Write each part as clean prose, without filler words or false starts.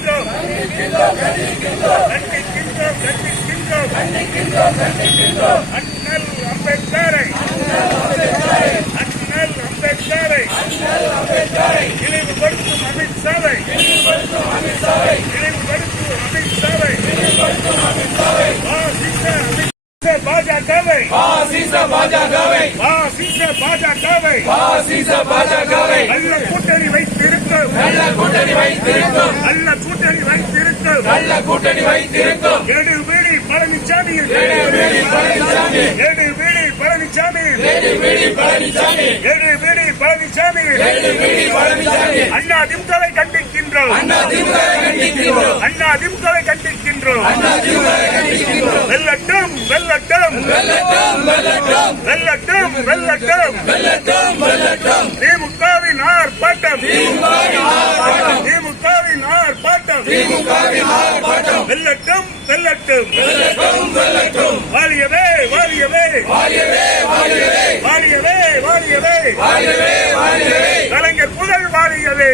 கண்டிக்கின்றோம் அண்ணல் அம்பேத்கரை இழிவுபடுத்தும் அமித்ஷாவை பாஜகவை நல்ல கூட்டணி வைத்திருக்கும் எடப்பாடி பழனிசாமி அண்ணா திமுகவை கண்டிக்கின்றோம் வெல்லட்டும் திமுகவின் ஆர்ப்பாட்டம் வெல்லட்டும் வாழியவே கலைஞர் புகழ் வாழியவே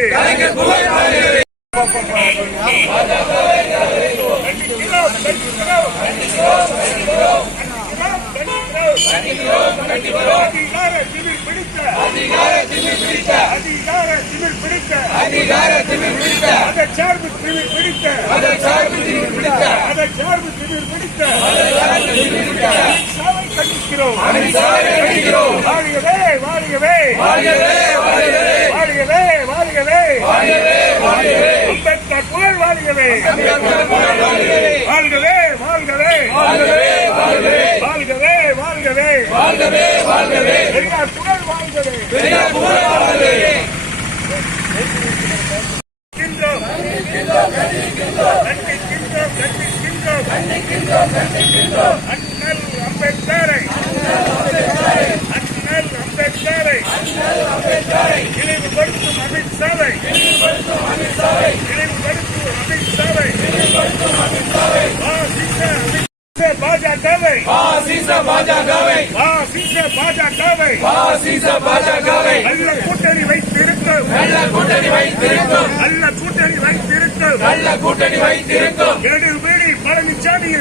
அம்பேத்கர் புகழ் வாழியவே பெரியார் புகழ் வாழ்கவே அண்ணல் அம்பேத்கரை இழிவுபடுத்தும் அமித்ஷாவை பாஜகவை நல்ல கூட்டணி வைத்திருக்கும் எடப்பாடி பழனிசாமி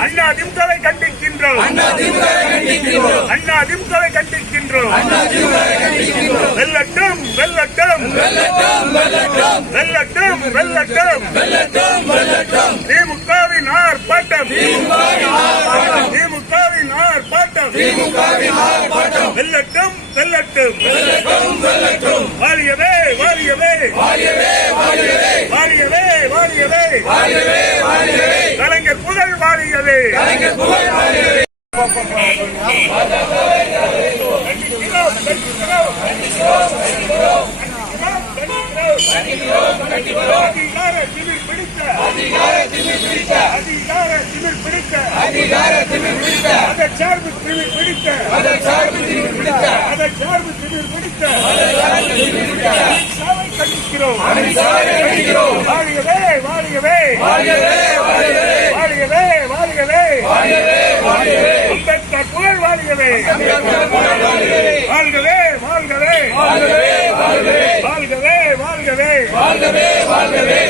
அண்ணா திமுகவை கண்டிக்கின்றோம் வெல்லட்டும் திமுகவின் ஆர்ப்பாட்டம் வெல்லட்டும் வாழியவே கலைஞர் புகழ் வாழியவே அம்பேத்கர் புகழ் வாழியவே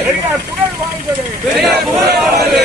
பெரியார் புகழ் வாழ்கவே